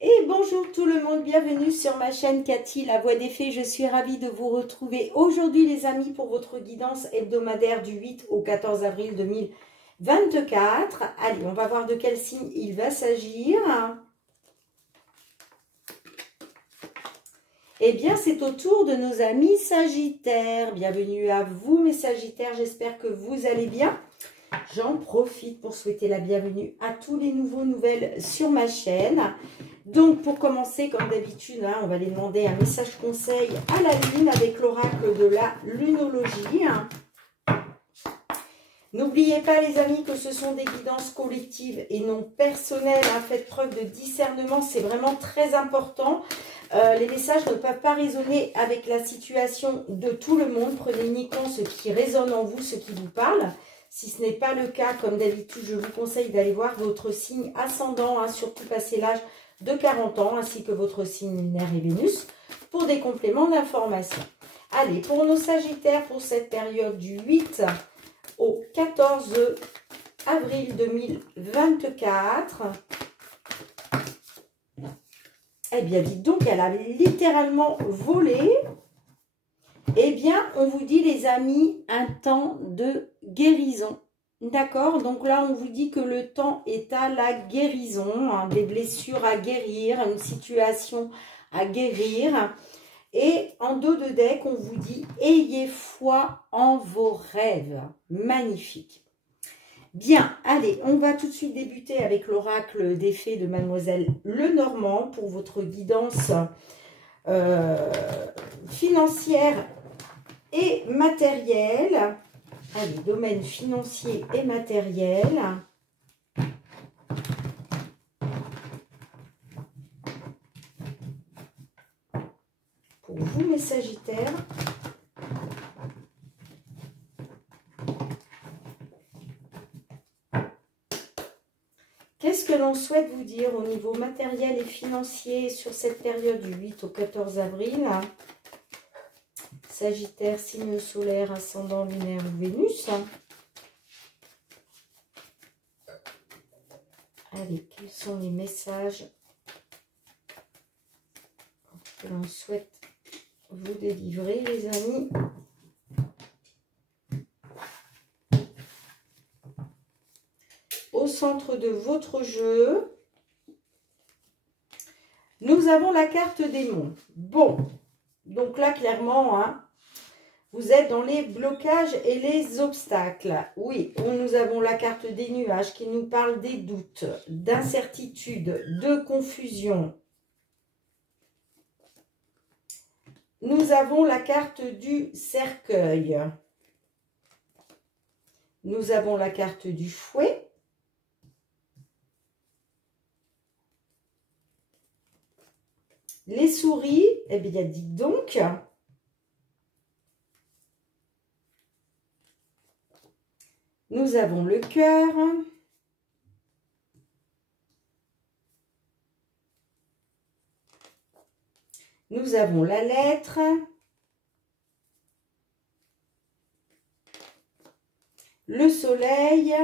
Et bonjour tout le monde, bienvenue sur ma chaîne Cathy, la voix des fées. Je suis ravie de vous retrouver aujourd'hui les amis pour votre guidance hebdomadaire du 8 au 14 avril 2024. Allez, on va voir de quel signe il va s'agir. Eh bien, c'est au tour de nos amis Sagittaires. Bienvenue à vous mes Sagittaires, j'espère que vous allez bien. J'en profite pour souhaiter la bienvenue à tous les nouvelles sur ma chaîne. Donc, pour commencer, comme d'habitude, on va aller demander un message conseil à la lune avec l'oracle de la lunologie. N'oubliez pas, les amis, que ce sont des guidances collectives et non personnelles. Faites preuve de discernement, c'est vraiment très important. Les messages ne peuvent pas résonner avec la situation de tout le monde. Prenez uniquement ce qui résonne en vous, ce qui vous parle. Si ce n'est pas le cas, comme d'habitude, je vous conseille d'aller voir votre signe ascendant, surtout passé l'âge de 40 ans, ainsi que votre signe lunaire et Vénus, pour des compléments d'information. Allez, pour nos Sagittaires, pour cette période du 8 au 14 avril 2024, eh bien, dites donc, elle a littéralement volé. Eh bien, on vous dit, les amis, un temps de guérison. D'accord, donc là, on vous dit que le temps est à la guérison, des blessures à guérir, une situation à guérir. Et en dos de deck, on vous dit, ayez foi en vos rêves. Magnifique. Bien, allez, on va tout de suite débuter avec l'oracle des fées de Mademoiselle Lenormand pour votre guidance financière et matérielle. Allez, domaine financier et matériel. Pour vous, mes Sagittaires. Qu'est-ce que l'on souhaite vous dire au niveau matériel et financier sur cette période du 8 au 14 avril? Sagittaire, signe solaire, ascendant lunaire ou Vénus. Allez, quels sont les messages que l'on souhaite vous délivrer, les amis? Au centre de votre jeu, nous avons la carte démon. Bon, donc là, clairement, vous êtes dans les blocages et les obstacles. Oui, nous avons la carte des nuages qui nous parle des doutes, d'incertitude, de confusion. Nous avons la carte du cercueil. Nous avons la carte du fouet. Les souris, eh bien, dites donc. Nous avons le cœur. Nous avons la lettre. Le soleil.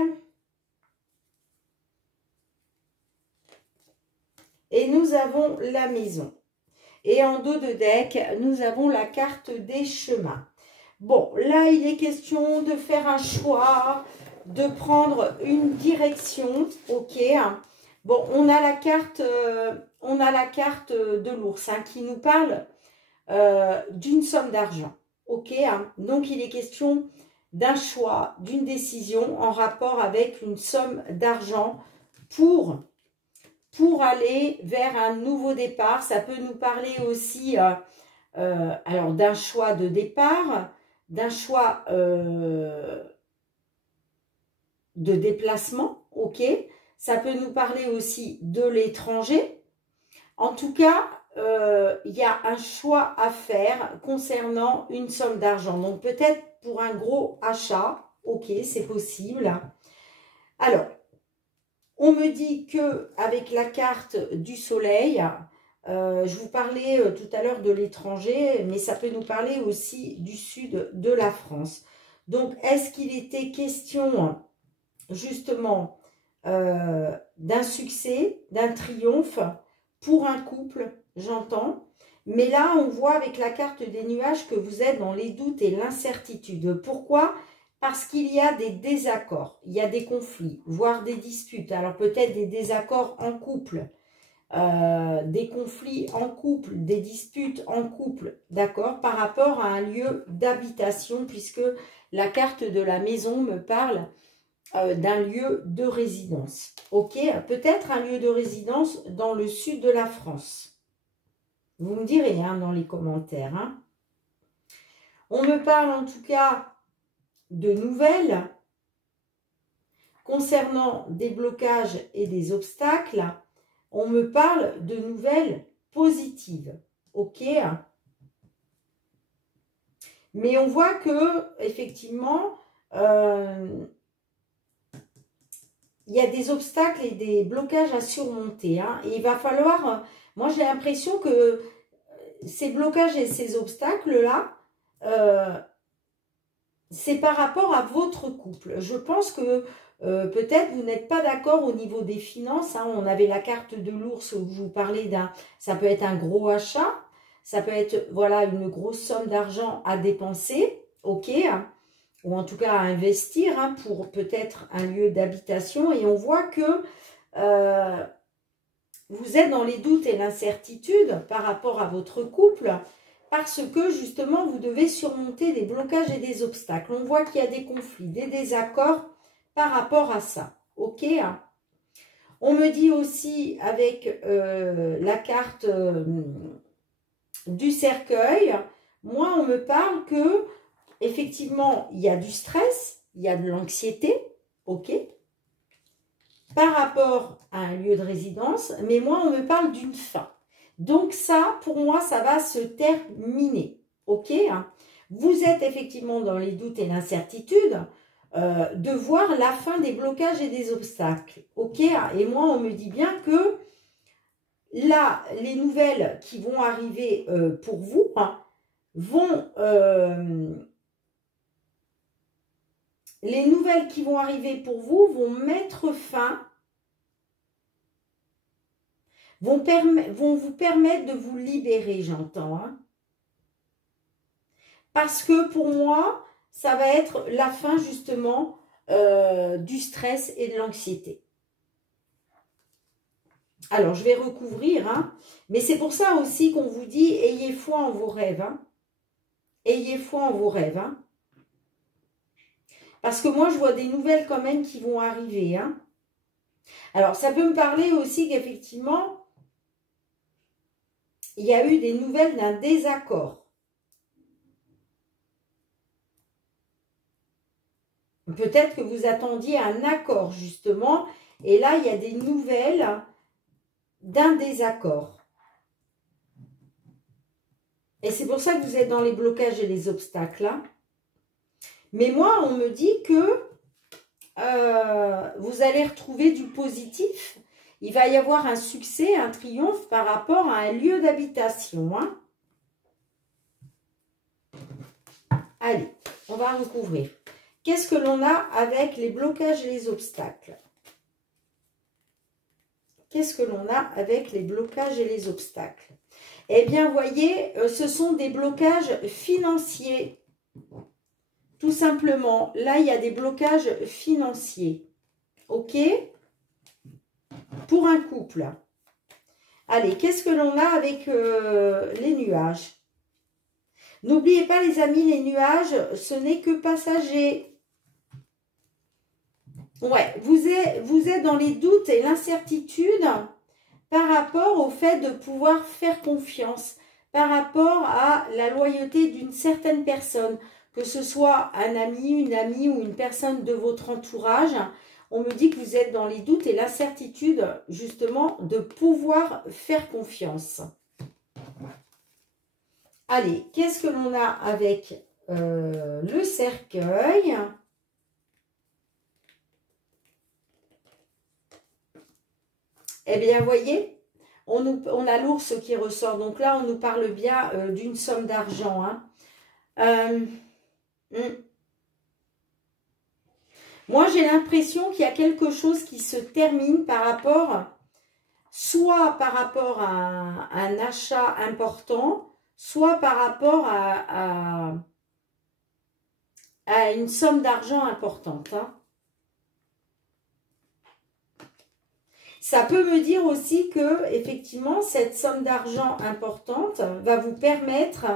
Et nous avons la maison. Et en dos de deck, nous avons la carte des chemins. Bon, là, il est question de faire un choix, de prendre une direction, ok. Bon, on a la carte de l'ours qui nous parle d'une somme d'argent, ok. Donc, il est question d'un choix, d'une décision en rapport avec une somme d'argent pour aller vers un nouveau départ. Ça peut nous parler aussi alors d'un choix de départ, d'un choix de déplacement, ok. Ça peut nous parler aussi de l'étranger. En tout cas, il y a un choix à faire concernant une somme d'argent. Donc peut-être pour un gros achat, ok, c'est possible. Alors, on me dit que avec la carte du soleil, je vous parlais tout à l'heure de l'étranger, mais ça peut nous parler aussi du sud de la France. Donc, est-ce qu'il était question justement d'un succès, d'un triomphe pour un couple, j'entends. Mais là, on voit avec la carte des nuages que vous êtes dans les doutes et l'incertitude. Pourquoi? Parce qu'il y a des désaccords, il y a des conflits, voire des disputes. Alors peut-être des désaccords en couple, des conflits en couple, des disputes en couple, d'accord, par rapport à un lieu d'habitation, puisque la carte de la maison me parle d'un lieu de résidence. Ok, peut-être un lieu de résidence dans le sud de la France. Vous me direz hein, dans les commentaires. Hein. On me parle en tout cas de nouvelles concernant des blocages et des obstacles. On me parle de nouvelles positives. Ok. Mais on voit que effectivement, il y a des obstacles et des blocages à surmonter. Hein, et il va falloir... moi, j'ai l'impression que ces blocages et ces obstacles-là, c'est par rapport à votre couple. Je pense que peut-être vous n'êtes pas d'accord au niveau des finances. Hein. On avait la carte de l'ours où je vous parlais d'un... ça peut être un gros achat. Ça peut être voilà, une grosse somme d'argent à dépenser. Ok, ou en tout cas à investir hein, pour peut-être un lieu d'habitation. Et on voit que... vous êtes dans les doutes et l'incertitude par rapport à votre couple parce que justement vous devez surmonter des blocages et des obstacles. On voit qu'il y a des conflits, des désaccords par rapport à ça. Ok. On me dit aussi avec la carte du cercueil, moi on me parle que effectivement il y a du stress, il y a de l'anxiété. Ok. Par rapport à un lieu de résidence, mais moi, on me parle d'une fin. Donc ça, pour moi, ça va se terminer, ok? Vous êtes effectivement dans les doutes et l'incertitude de voir la fin des blocages et des obstacles, ok? Et moi, on me dit bien que là, les nouvelles qui vont arriver pour vous vont... les nouvelles qui vont arriver pour vous vont mettre fin, vont vous permettre de vous libérer, j'entends. Hein. Parce que pour moi, ça va être la fin justement du stress et de l'anxiété. Alors, je vais recouvrir, hein, mais c'est pour ça aussi qu'on vous dit, ayez foi en vos rêves. Hein. Ayez foi en vos rêves. Hein. Parce que moi, je vois des nouvelles quand même qui vont arriver. Hein. Alors, ça peut me parler aussi qu'effectivement, il y a eu des nouvelles d'un désaccord. Peut-être que vous attendiez un accord, justement. Et là, il y a des nouvelles d'un désaccord. Et c'est pour ça que vous êtes dans les blocages et les obstacles. Hein. Mais moi, on me dit que vous allez retrouver du positif. Il va y avoir un succès, un triomphe par rapport à un lieu d'habitation. Hein. Allez, on va recouvrir. Qu'est-ce que l'on a avec les blocages et les obstacles? Qu'est-ce que l'on a avec les blocages et les obstacles? Eh bien, voyez, ce sont des blocages financiers. Tout simplement, là, il y a des blocages financiers. OK? Pour un couple. Allez, qu'est-ce que l'on a avec les nuages? N'oubliez pas, les amis, les nuages, ce n'est que passager. Ouais, vous êtes dans les doutes et l'incertitude par rapport au fait de pouvoir faire confiance, par rapport à la loyauté d'une certaine personne. Que ce soit un ami, une amie ou une personne de votre entourage, on me dit que vous êtes dans les doutes et l'incertitude, justement, de pouvoir faire confiance. Allez, qu'est-ce que l'on a avec le cercueil? Eh bien, vous voyez, on a l'ours qui ressort. Donc là, on nous parle bien d'une somme d'argent. Hein. Moi, j'ai l'impression qu'il y a quelque chose qui se termine par rapport soit par rapport à un achat important, soit par rapport à une somme d'argent importante. Hein. Ça peut me dire aussi que, effectivement, cette somme d'argent importante va vous permettre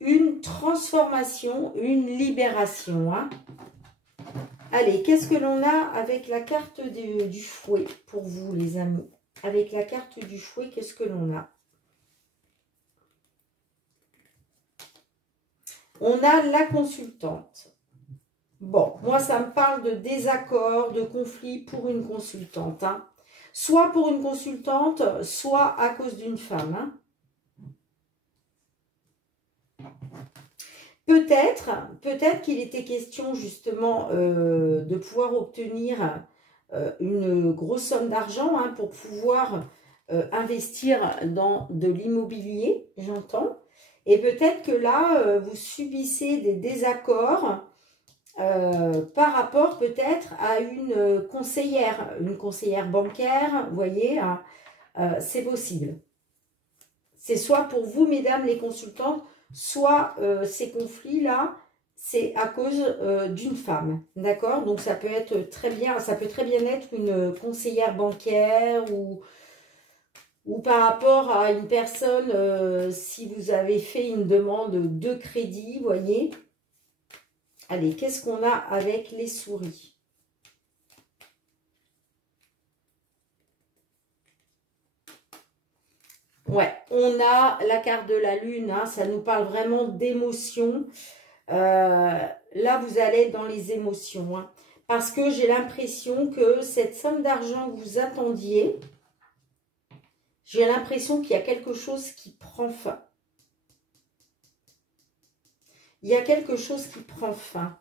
une transformation, une libération. Hein. Allez, qu'est-ce que l'on a avec la carte du fouet pour vous, les amis? Avec la carte du fouet, qu'est-ce que l'on a? On a la consultante. Bon, moi, ça me parle de désaccord, de conflit pour une consultante. Hein. Soit pour une consultante, soit à cause d'une femme. Hein. Peut-être qu'il était question justement de pouvoir obtenir une grosse somme d'argent hein, pour pouvoir investir dans de l'immobilier, j'entends. Et peut-être que là, vous subissez des désaccords par rapport peut-être à une conseillère bancaire, vous voyez, hein, c'est possible. C'est soit pour vous, mesdames les consultantes, soit ces conflits-là, c'est à cause d'une femme, d'accord? Donc ça peut être très bien, ça peut très bien être une conseillère bancaire ou par rapport à une personne, si vous avez fait une demande de crédit, vous voyez. Allez, qu'est-ce qu'on a avec les souris? Ouais, on a la carte de la lune, hein, ça nous parle vraiment d'émotions. Là, vous allez être dans les émotions. Hein, parce que j'ai l'impression que cette somme d'argent que vous attendiez, j'ai l'impression qu'il y a quelque chose qui prend fin. Il y a quelque chose qui prend fin.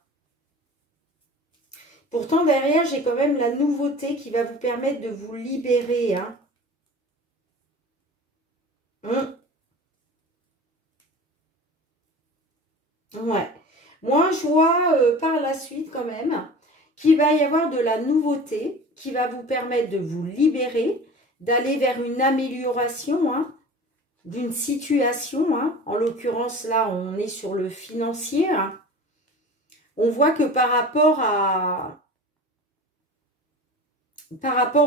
Pourtant, derrière, j'ai quand même la nouveauté qui va vous permettre de vous libérer. Hein. Ouais. Moi, je vois par la suite quand même qu'il va y avoir de la nouveauté qui va vous permettre de vous libérer, d'aller vers une amélioration hein, d'une situation. Hein. En l'occurrence, là, on est sur le financier. Hein. On voit que par rapport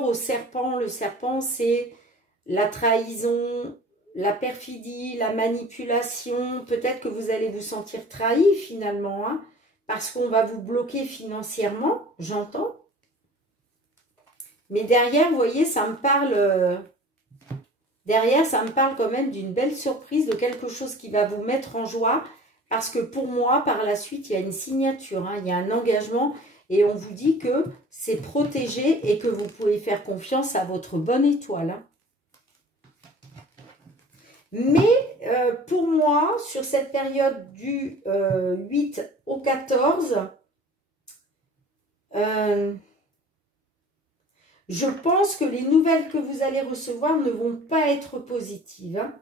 au serpent, le serpent, c'est la trahison, la perfidie, la manipulation. Peut-être que vous allez vous sentir trahi finalement, hein, parce qu'on va vous bloquer financièrement, j'entends. Mais derrière, vous voyez, ça me parle... derrière, ça me parle quand même d'une belle surprise, de quelque chose qui va vous mettre en joie. Parce que pour moi, par la suite, il y a une signature, hein, il y a un engagement. Et on vous dit que c'est protégé et que vous pouvez faire confiance à votre bonne étoile. Hein. Mais pour moi, sur cette période du 8 au 14, je pense que les nouvelles que vous allez recevoir ne vont pas être positives. Hein.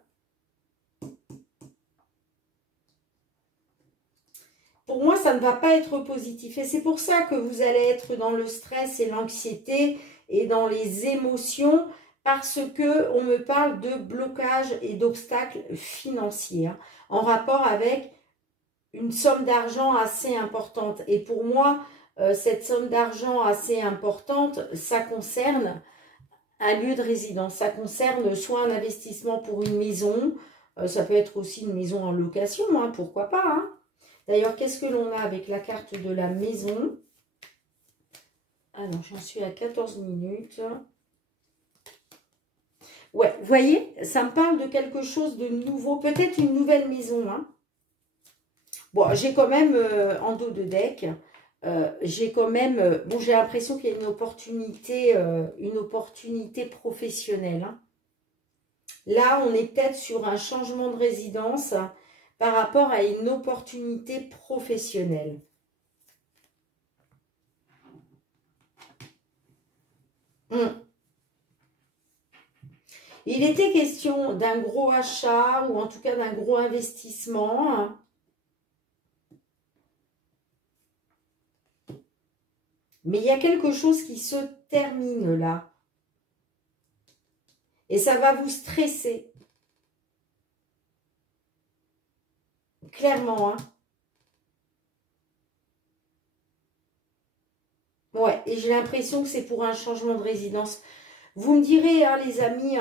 Pour moi, ça ne va pas être positif. Et c'est pour ça que vous allez être dans le stress et l'anxiété et dans les émotions parce qu'on me parle de blocage et d'obstacles financiers hein, en rapport avec une somme d'argent assez importante. Et pour moi, cette somme d'argent assez importante, ça concerne un lieu de résidence. Ça concerne soit un investissement pour une maison, ça peut être aussi une maison en location, hein, pourquoi pas. Hein. D'ailleurs, qu'est-ce que l'on a avec la carte de la maison? Alors, j'en suis à 14 minutes. Ouais, vous voyez, ça me parle de quelque chose de nouveau, peut-être une nouvelle maison. Hein. Bon, j'ai quand même, en dos de deck, j'ai quand même, bon, j'ai l'impression qu'il y a une opportunité professionnelle. Hein. Là, on est peut-être sur un changement de résidence par rapport à une opportunité professionnelle. Il était question d'un gros achat ou en tout cas d'un gros investissement. Mais il y a quelque chose qui se termine là. Et ça va vous stresser. Clairement, hein. Ouais, et j'ai l'impression que c'est pour un changement de résidence. Vous me direz, hein, les amis,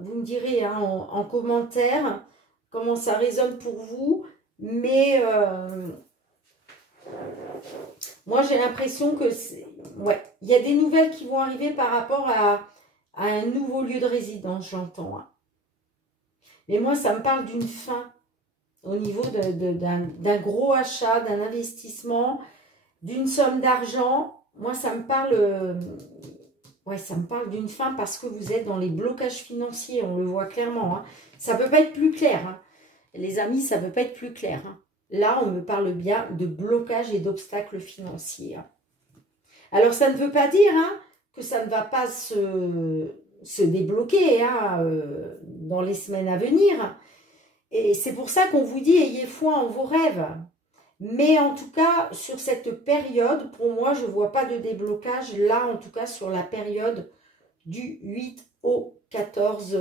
vous me direz hein, en commentaire comment ça résonne pour vous. Mais moi, j'ai l'impression que ouais, il y a des nouvelles qui vont arriver par rapport à un nouveau lieu de résidence, j'entends. Hein. Mais moi, ça me parle d'une fin au niveau d'un gros achat, d'un investissement, d'une somme d'argent. Moi, ça me parle, ouais, ça me parle d'une fin parce que vous êtes dans les blocages financiers, on le voit clairement. Hein. Ça ne peut pas être plus clair. Hein. Les amis, ça ne peut pas être plus clair. Hein. Là, on me parle bien de blocage et d'obstacles financiers. Hein. Alors, ça ne veut pas dire hein, que ça ne va pas se débloquer hein, dans les semaines à venir. Et c'est pour ça qu'on vous dit, ayez foi en vos rêves. Mais en tout cas, sur cette période, pour moi, je ne vois pas de déblocage. Là, en tout cas, sur la période du 8 au 14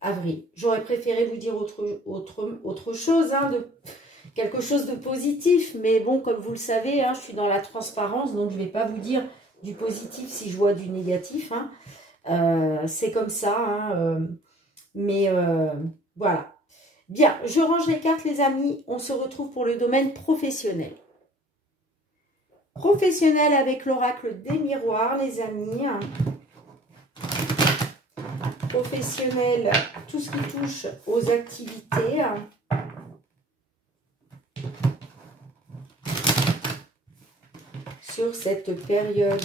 avril. J'aurais préféré vous dire autre chose, hein, quelque chose de positif. Mais bon, comme vous le savez, hein, je suis dans la transparence, donc je ne vais pas vous dire du positif si je vois du négatif. Hein. C'est comme ça. Hein, mais voilà. Bien, je range les cartes, les amis. On se retrouve pour le domaine professionnel. Professionnel avec l'oracle des miroirs, les amis. Professionnel, tout ce qui touche aux activités. Sur cette période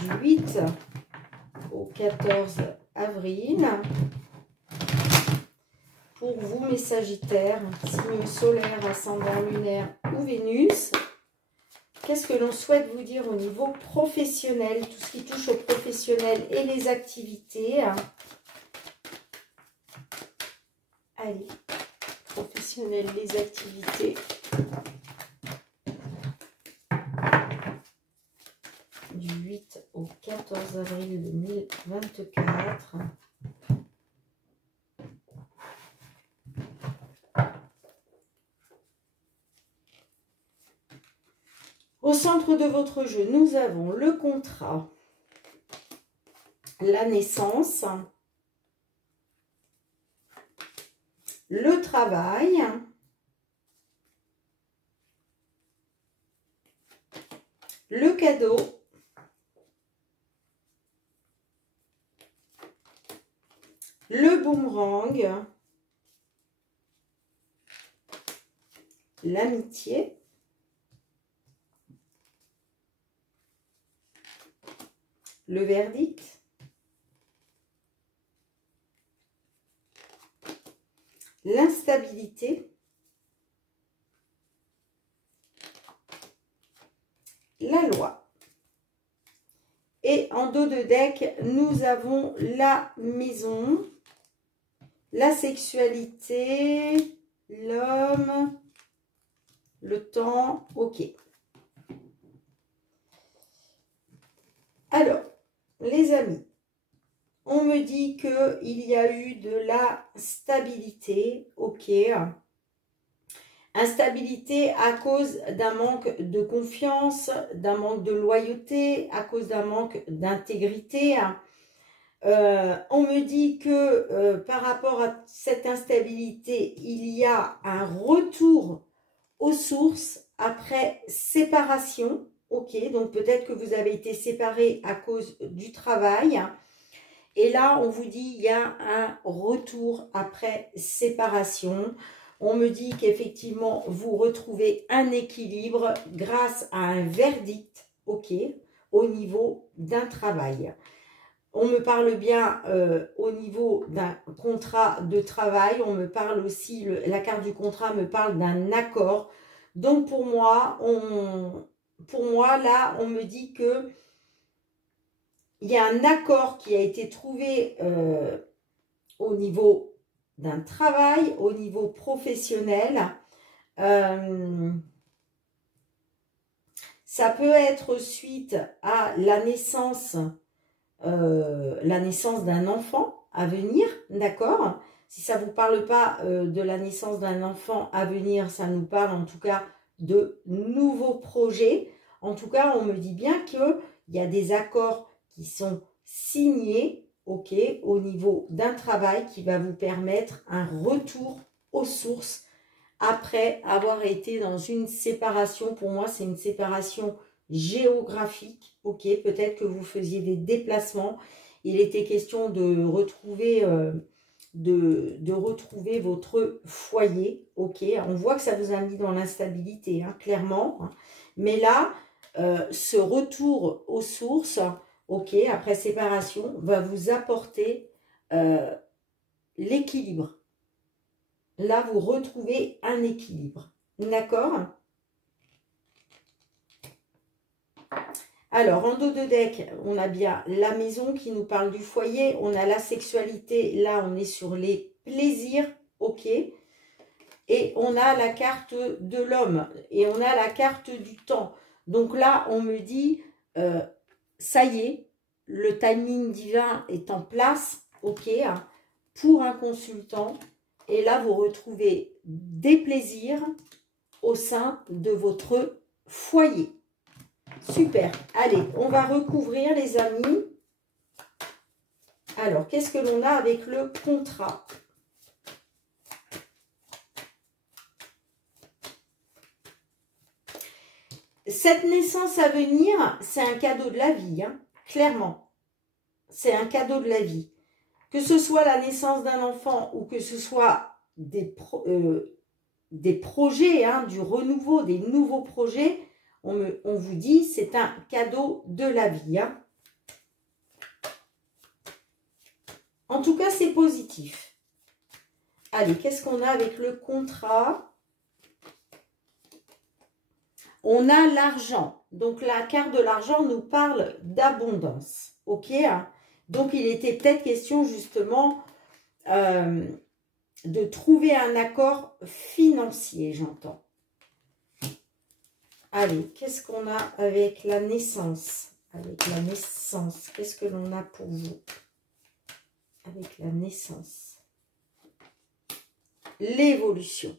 du 8 au 14 avril. Pour vous, mes Sagittaires, signe solaire, ascendant lunaire ou Vénus, qu'est-ce que l'on souhaite vous dire au niveau professionnel, tout ce qui touche au professionnel et les activités. Allez, professionnel, les activités. Du 8 au 14 avril 2024. Au centre de votre jeu, nous avons le contrat, la naissance, le travail, le cadeau, le boomerang, l'amitié, le verdict, l'instabilité, la loi. Et en dos de deck, nous avons la maison, la sexualité, l'homme, le temps, ok. Alors, les amis, on me dit qu'il y a eu de la stabilité, ok. Instabilité à cause d'un manque de confiance, d'un manque de loyauté, à cause d'un manque d'intégrité. On me dit que par rapport à cette instabilité, il y a un retour aux sources après séparation. Ok, donc peut-être que vous avez été séparés à cause du travail. Et là, on vous dit il y a un retour après séparation. On me dit qu'effectivement, vous retrouvez un équilibre grâce à un verdict, ok, au niveau d'un travail. On me parle bien au niveau d'un contrat de travail. On me parle aussi, la carte du contrat me parle d'un accord. Donc pour moi, là, on me dit que il y a un accord qui a été trouvé au niveau d'un travail, au niveau professionnel. Ça peut être suite à la naissance la naissance d'un enfant à venir, d'accord? Si ça ne vous parle pas de la naissance d'un enfant à venir, ça nous parle en tout cas de nouveaux projets. En tout cas, on me dit bien qu'il y a des accords qui sont signés, ok, au niveau d'un travail qui va vous permettre un retour aux sources après avoir été dans une séparation. Pour moi, c'est une séparation géographique, ok, peut-être que vous faisiez des déplacements. Il était question de retrouver... de retrouver votre foyer, ok, on voit que ça vous a mis dans l'instabilité, hein, clairement, hein. Mais là, ce retour aux sources, ok, après séparation, va vous apporter l'équilibre. Là, vous retrouvez un équilibre, d'accord? Alors, en dos de deck, on a bien la maison qui nous parle du foyer. On a la sexualité. Là, on est sur les plaisirs. OK. Et on a la carte de l'homme. Et on a la carte du temps. Donc là, on me dit, ça y est, le timing divin est en place. OK. Pour un consultant. Et là, vous retrouvez des plaisirs au sein de votre foyer. Super. Allez, on va recouvrir les amis. Alors, qu'est-ce que l'on a avec le contrat? Cette naissance à venir, c'est un cadeau de la vie, hein, clairement. C'est un cadeau de la vie. Que ce soit la naissance d'un enfant ou que ce soit des projets, hein, du renouveau, des nouveaux projets, on vous dit, c'est un cadeau de la vie. Hein. En tout cas, c'est positif. Allez, qu'est-ce qu'on a avec le contrat? On a l'argent. Donc, la carte de l'argent nous parle d'abondance. OK, hein. Donc, il était peut-être question, justement, de trouver un accord financier, j'entends. Allez, qu'est-ce qu'on a avec la naissance? Avec la naissance, qu'est-ce que l'on a pour vous? Avec la naissance. L'évolution.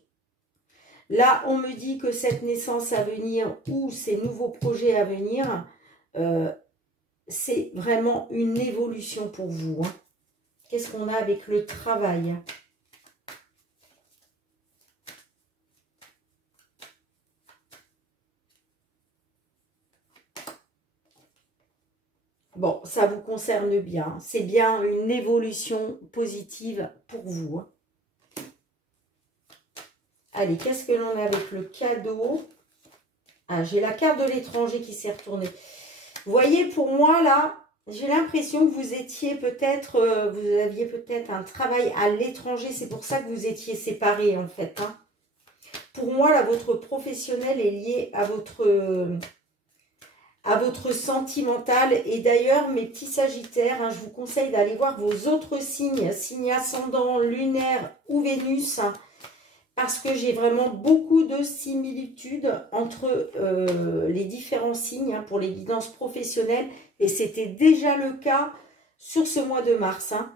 Là, on me dit que cette naissance à venir ou ces nouveaux projets à venir, c'est vraiment une évolution pour vous. Hein. Qu'est-ce qu'on a avec le travail? Bon, ça vous concerne bien. C'est bien une évolution positive pour vous. Hein. Allez, qu'est-ce que l'on a avec le cadeau? Ah, j'ai la carte de l'étranger qui s'est retournée. Vous voyez, pour moi, là, j'ai l'impression que vous étiez peut-être, vous aviez peut-être un travail à l'étranger. C'est pour ça que vous étiez séparés, en fait. Hein. Pour moi, là, votre professionnel est lié à votre sentimental. Et d'ailleurs, mes petits sagittaires, hein, je vous conseille d'aller voir vos autres signes, signes ascendant, lunaire ou Vénus, hein, parce que j'ai vraiment beaucoup de similitudes entre les différents signes hein, pour les guidances professionnelles. Et c'était déjà le cas sur ce mois de mars. Hein.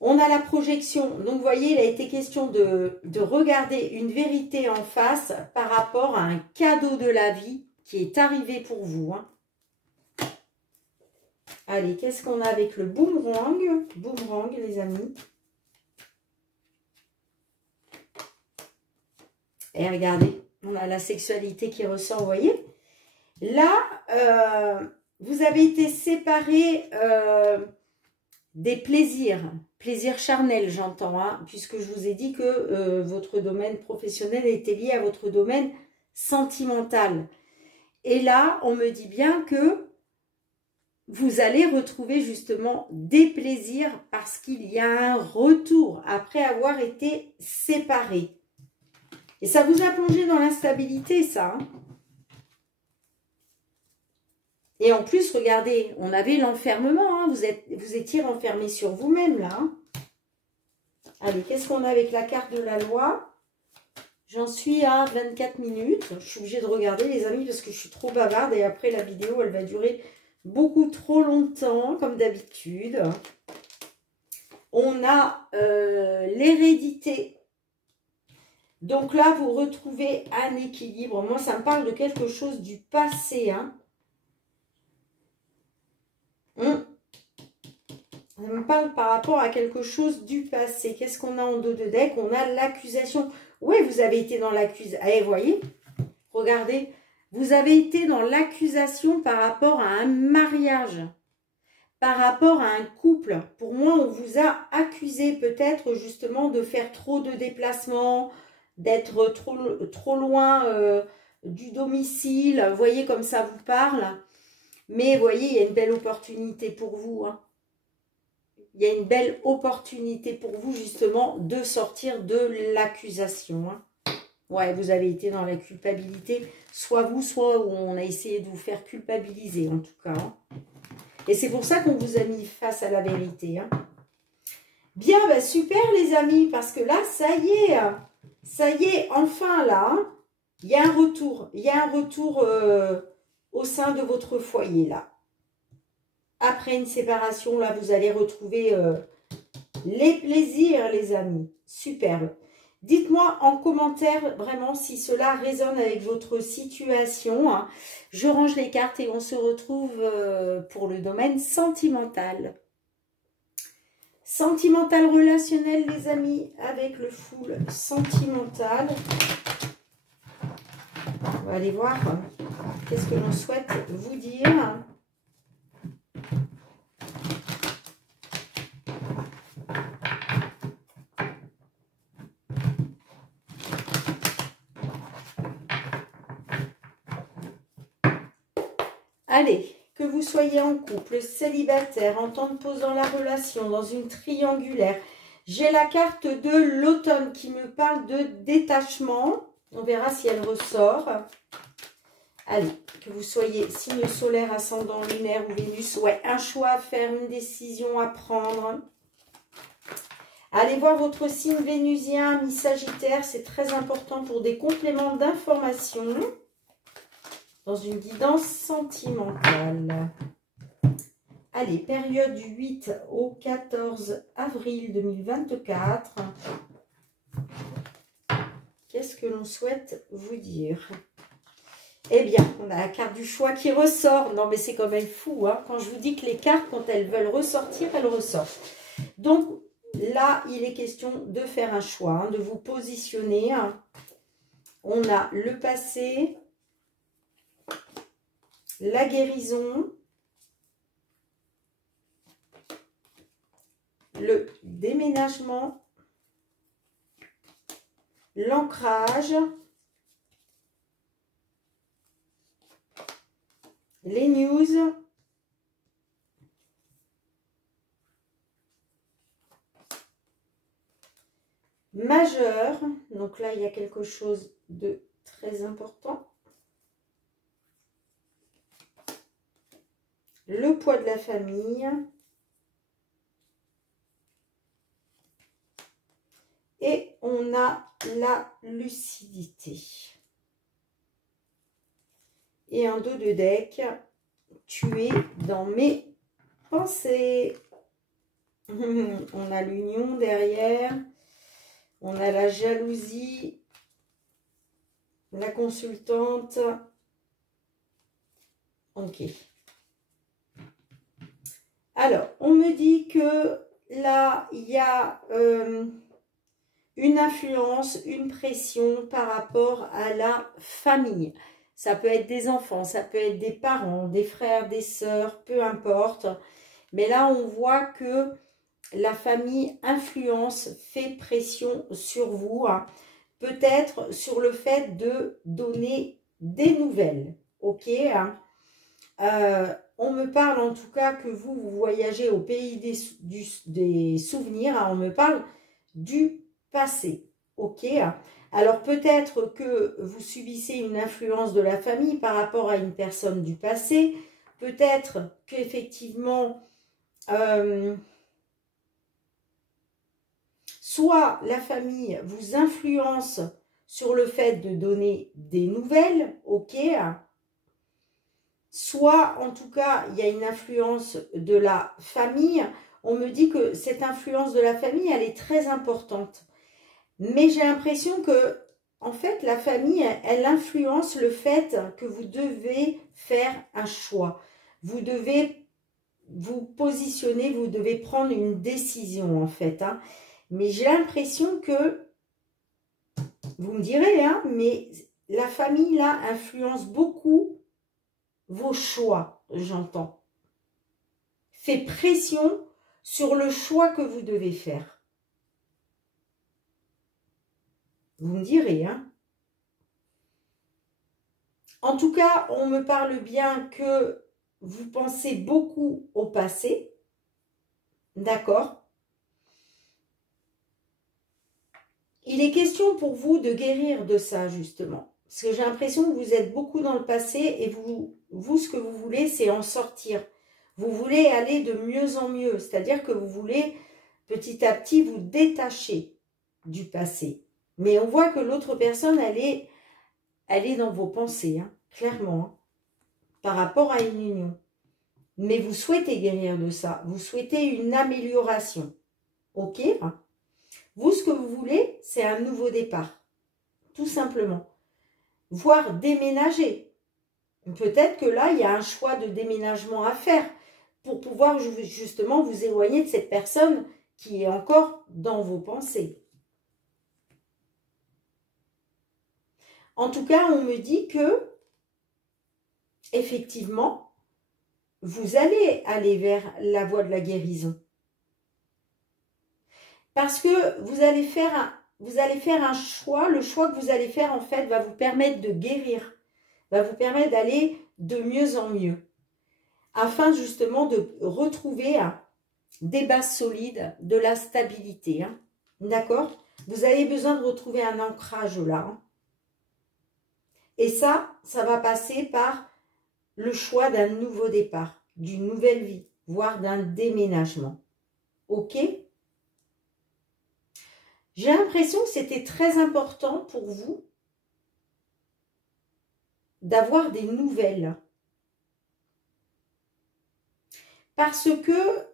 On a la projection. Donc, vous voyez, il a été question de regarder une vérité en face par rapport à un cadeau de la vie qui est arrivé pour vous. Hein. Allez, qu'est-ce qu'on a avec le boomerang? Boomerang, les amis. Et regardez, on a la sexualité qui ressort, vous voyez. Là, vous avez été séparés des plaisirs charnels, j'entends, hein, puisque je vous ai dit que votre domaine professionnel était lié à votre domaine sentimental. Et là, on me dit bien que vous allez retrouver justement des plaisirs parce qu'il y a un retour après avoir été séparés. Et ça vous a plongé dans l'instabilité, ça. Hein. Et en plus, regardez, on avait l'enfermement. Hein. Vous étiez renfermé sur vous-même, là. Hein. Allez, qu'est-ce qu'on a avec la carte de la loi? J'en suis à 24 minutes. Je suis obligée de regarder, les amis, parce que je suis trop bavarde. Et après, la vidéo, elle va durer beaucoup trop longtemps, comme d'habitude. On a l'hérédité. Donc là, vous retrouvez un équilibre. Moi, ça me parle de quelque chose du passé. Hein. Ça me parle par rapport à quelque chose du passé. Qu'est-ce qu'on a en dos de deck? On a l'accusation. Oui, vous avez été dans l'accusation. Allez, voyez, regardez. Vous avez été dans l'accusation par rapport à un mariage, par rapport à un couple. Pour moi, on vous a accusé peut-être justement de faire trop de déplacements, d'être trop loin du domicile. Vous voyez comme ça vous parle. Mais vous voyez, il y a une belle opportunité pour vous. Hein. Il y a une belle opportunité pour vous justement de sortir de l'accusation. Hein. Ouais, vous avez été dans la culpabilité. Soit vous, soit on a essayé de vous faire culpabiliser en tout cas. Hein. Et c'est pour ça qu'on vous a mis face à la vérité. Hein. Bien, bah super les amis, parce que là, ça y est, enfin là, hein, il y a un retour. Il y a un retour au sein de votre foyer là. Après une séparation, là, vous allez retrouver les plaisirs, les amis. Superbe. Dites-moi en commentaire vraiment si cela résonne avec votre situation. Hein. Je range les cartes et on se retrouve pour le domaine sentimental. Sentimental relationnel, les amis, avec le full sentimental. On va aller voir qu'est-ce que l'on souhaite vous dire. Allez, que vous soyez en couple, célibataire, en temps de pause dans la relation, dans une triangulaire. J'ai la carte de l'automne qui me parle de détachement. On verra si elle ressort. Allez, que vous soyez signe solaire, ascendant, lunaire ou Vénus. Ouais, un choix à faire, une décision à prendre. Allez voir votre signe vénusien, mi-sagittaire. C'est très important pour des compléments d'informations. Dans une guidance sentimentale. Allez, période du 8 au 14 avril 2024. Qu'est-ce que l'on souhaite vous dire? Eh bien, on a la carte du choix qui ressort. Non, mais c'est quand même fou. Hein. Quand je vous dis que les cartes, quand elles veulent ressortir, elles ressortent. Donc, là, il est question de faire un choix, hein, de vous positionner. Hein. On a le passé, la guérison, le déménagement, l'ancrage, les news, majeur. Donc là, il y a quelque chose de très important. Le poids de la famille. Et on a la lucidité. Et un dos de deck. Tu es dans mes pensées. On a l'union derrière. On a la jalousie. La consultante. Ok. Alors, on me dit que là, il y a une influence, une pression par rapport à la famille. Ça peut être des enfants, ça peut être des parents, des frères, des sœurs, peu importe. Mais là, on voit que la famille influence, fait pression sur vous. Hein. Peut-être sur le fait de donner des nouvelles. Ok, hein. On me parle en tout cas que vous voyagez au pays des souvenirs. Hein, on me parle du passé. Ok. Alors peut-être que vous subissez une influence de la famille par rapport à une personne du passé. Peut-être qu'effectivement, soit la famille vous influence sur le fait de donner des nouvelles. Ok. soit en tout cas, il y a une influence de la famille. On me dit que cette influence de la famille, elle est très importante. Mais j'ai l'impression que, en fait, la famille, elle influence le fait que vous devez faire un choix. Vous devez vous positionner, vous devez prendre une décision, en fait. Hein. Mais j'ai l'impression que, vous me direz, hein, mais la famille, là, influence beaucoup vos choix, j'entends. Fait pression sur le choix que vous devez faire. Vous me direz, hein. En tout cas, on me parle bien que vous pensez beaucoup au passé. D'accord. Il est question pour vous de guérir de ça, justement. Parce que j'ai l'impression que vous êtes beaucoup dans le passé et vous, ce que vous voulez, c'est en sortir. Vous voulez aller de mieux en mieux. C'est-à-dire que vous voulez petit à petit vous détacher du passé. Mais on voit que l'autre personne, elle est dans vos pensées, hein, clairement, hein, par rapport à une union. Mais vous souhaitez guérir de ça. Vous souhaitez une amélioration. Ok ? Vous, ce que vous voulez, c'est un nouveau départ. Tout simplement. Voire déménager. Peut-être que là, il y a un choix de déménagement à faire pour pouvoir justement vous éloigner de cette personne qui est encore dans vos pensées. En tout cas, on me dit que, effectivement, vous allez aller vers la voie de la guérison. Parce que vous allez faire un choix. Le choix que vous allez faire, en fait, va vous permettre de guérir. Va vous permettre d'aller de mieux en mieux. Afin, justement, de retrouver des bases solides, de la stabilité. Hein. D'accord ? Vous avez besoin de retrouver un ancrage là. Hein. Et ça va passer par le choix d'un nouveau départ, d'une nouvelle vie, voire d'un déménagement. Ok ? J'ai l'impression que c'était très important pour vous d'avoir des nouvelles. Parce que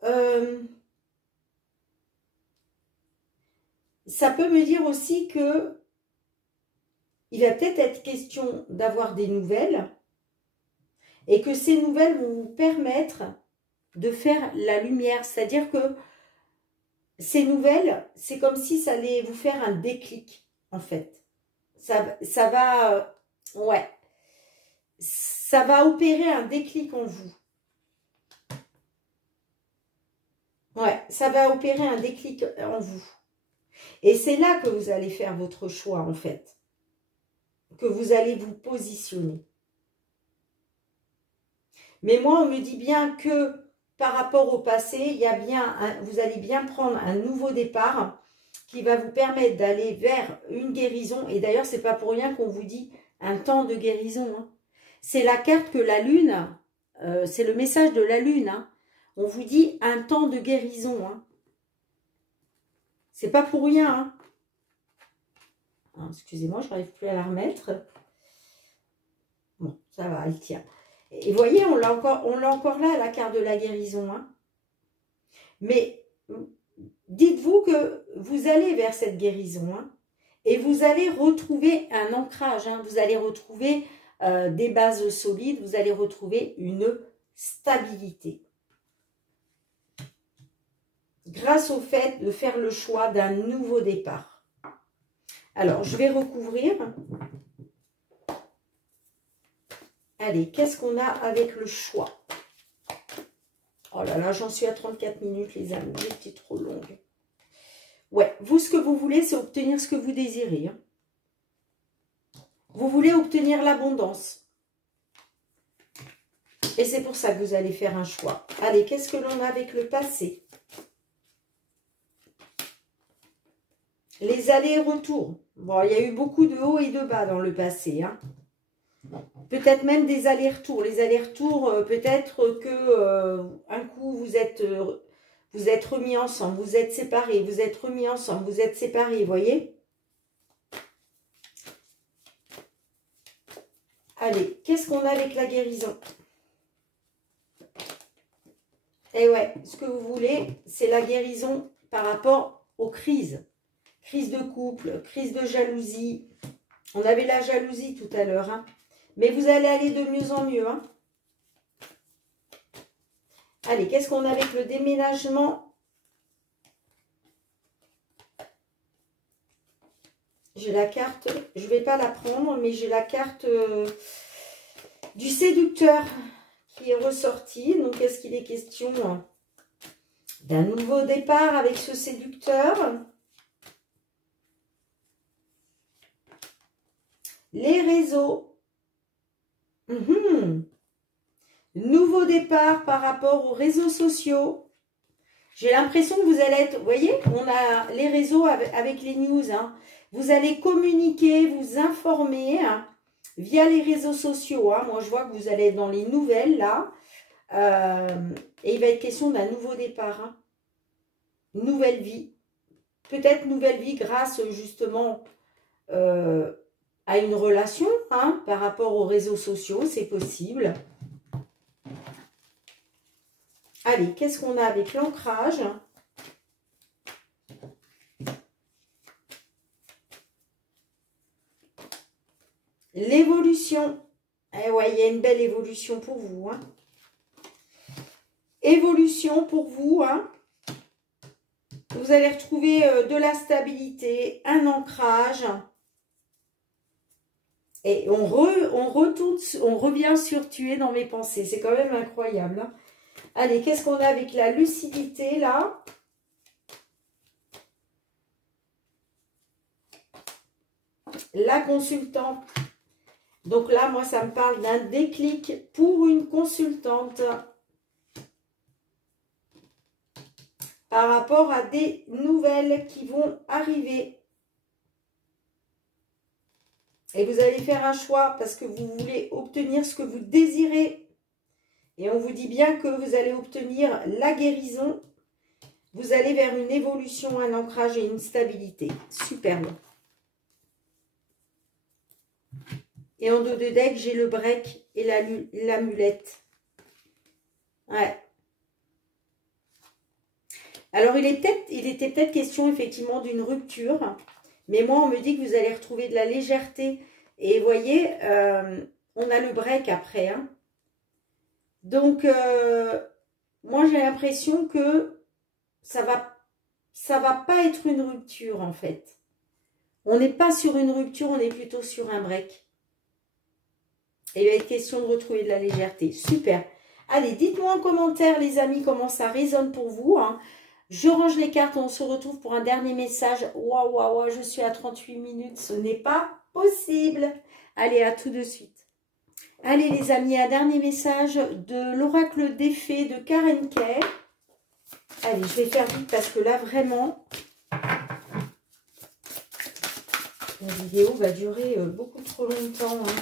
ça peut me dire aussi que il va peut-être être question d'avoir des nouvelles et que ces nouvelles vont vous permettre de faire la lumière. C'est-à-dire que ces nouvelles, c'est comme si ça allait vous faire un déclic, en fait. Ça va, ouais, ça va opérer un déclic en vous. Ouais, ça va opérer un déclic en vous. Et c'est là que vous allez faire votre choix, en fait. Que vous allez vous positionner. Mais moi, on me dit bien que par rapport au passé, il y a bien vous allez bien prendre un nouveau départ qui va vous permettre d'aller vers une guérison. Et d'ailleurs, ce n'est pas pour rien qu'on vous dit un temps de guérison. Hein. C'est la carte que la lune, c'est le message de la lune. Hein. On vous dit un temps de guérison. Hein. C'est pas pour rien. Hein. Excusez-moi, je n'arrive plus à la remettre. Bon, ça va, elle tient. Et vous voyez, on l'a encore là, la carte de la guérison. Hein. Mais dites-vous que vous allez vers cette guérison. Hein, et vous allez retrouver un ancrage. Hein, vous allez retrouver des bases solides. Vous allez retrouver une stabilité. Grâce au fait de faire le choix d'un nouveau départ. Alors, je vais recouvrir. Allez, qu'est-ce qu'on a avec le choix? Oh là là, j'en suis à 34 minutes, les amis. C'était trop longue. Ouais, vous, ce que vous voulez, c'est obtenir ce que vous désirez. Hein. Vous voulez obtenir l'abondance. Et c'est pour ça que vous allez faire un choix. Allez, qu'est-ce que l'on a avec le passé? Les allers-retours. Bon, il y a eu beaucoup de hauts et de bas dans le passé. Hein. Peut-être même des allers-retours. Les allers-retours, peut-être que un coup, vous êtes remis ensemble, vous êtes séparés, vous êtes remis ensemble, vous êtes séparés, vous voyez? Allez, qu'est-ce qu'on a avec la guérison? Et ouais, ce que vous voulez, c'est la guérison par rapport aux crises. Crise de couple, crise de jalousie. On avait la jalousie tout à l'heure, hein. Mais vous allez aller de mieux en mieux, hein. Allez, qu'est-ce qu'on a avec le déménagement? J'ai la carte, je ne vais pas la prendre, mais j'ai la carte du séducteur qui est ressortie. Donc, est-ce qu'il est question d'un nouveau départ avec ce séducteur? Les réseaux. Nouveau départ par rapport aux réseaux sociaux. J'ai l'impression que vous allez être, vous voyez, on a les réseaux avec les news, hein. Vous allez communiquer, vous informer, hein, via les réseaux sociaux, hein. Moi, je vois que vous allez être dans les nouvelles, là. Et il va être question d'un nouveau départ, hein. Nouvelle vie. Peut-être nouvelle vie grâce, justement, à une relation, hein, par rapport aux réseaux sociaux, c'est possible. Allez, qu'est-ce qu'on a avec l'ancrage? L'évolution. Eh ouais, il y a une belle évolution pour vous, hein. Évolution pour vous, hein. Vous allez retrouver de la stabilité, un ancrage. Et on revient sur tuer dans mes pensées. C'est quand même incroyable, hein. Allez, qu'est-ce qu'on a avec la lucidité, là? La consultante. Donc là, moi, ça me parle d'un déclic pour une consultante. Par rapport à des nouvelles qui vont arriver. Et vous allez faire un choix parce que vous voulez obtenir ce que vous désirez. Et on vous dit bien que vous allez obtenir la guérison. Vous allez vers une évolution, un ancrage et une stabilité. Superbe. Et en dos de deck, j'ai le break et l'amulette. Ouais. Alors, il était peut-être question effectivement d'une rupture. Mais moi, on me dit que vous allez retrouver de la légèreté. Et vous voyez, on a le break après, hein. Donc, moi, j'ai l'impression que ça va pas être une rupture, en fait. On n'est pas sur une rupture, on est plutôt sur un break. Et il va être question de retrouver de la légèreté. Super. Allez, dites-moi en commentaire, les amis, comment ça résonne pour vous, hein. Je range les cartes, on se retrouve pour un dernier message. Waouh, waouh, waouh, je suis à 38 minutes, ce n'est pas possible. Allez, à tout de suite. Allez les amis, un dernier message de l'oracle des fées de Karen Kay. Allez, je vais faire vite parce que là, vraiment, la vidéo va durer beaucoup trop longtemps, hein.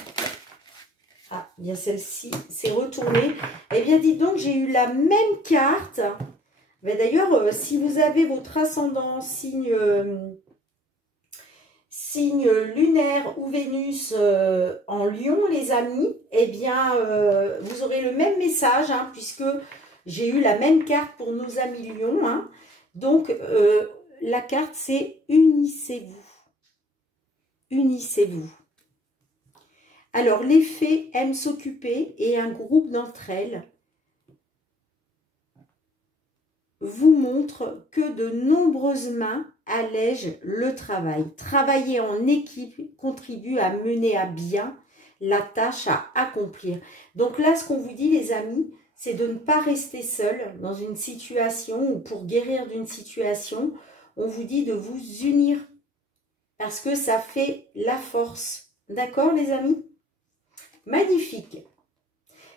Ah, bien celle-ci, c'est retourné. Eh bien, dites donc, j'ai eu la même carte. D'ailleurs, si vous avez votre ascendant signe lunaire ou Vénus en Lion, les amis, eh bien, vous aurez le même message, hein, puisque j'ai eu la même carte pour nos amis Lion, hein. Donc, la carte, c'est unissez-vous. Unissez-vous. Alors, les fées aiment s'occuper et un groupe d'entre elles vous montre que de nombreuses mains allègent le travail. Travailler en équipe contribue à mener à bien la tâche à accomplir. Donc là, ce qu'on vous dit, les amis, c'est de ne pas rester seul dans une situation ou pour guérir d'une situation. On vous dit de vous unir parce que ça fait la force. D'accord, les amis? Magnifique.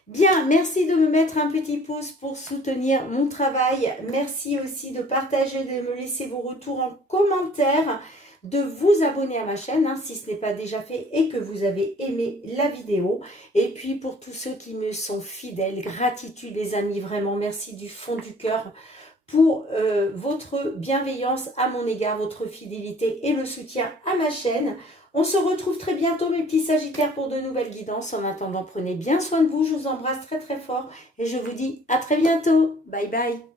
Bien, merci de me mettre un petit pouce pour soutenir mon travail. Merci aussi de partager, de me laisser vos retours en commentaire, de vous abonner à ma chaîne, hein, si ce n'est pas déjà fait et que vous avez aimé la vidéo. Et puis pour tous ceux qui me sont fidèles, gratitude les amis, vraiment merci du fond du cœur pour votre bienveillance à mon égard, votre fidélité et le soutien à ma chaîne. On se retrouve très bientôt, mes petits Sagittaires, pour de nouvelles guidances. En attendant, prenez bien soin de vous. Je vous embrasse très très fort et je vous dis à très bientôt. Bye bye.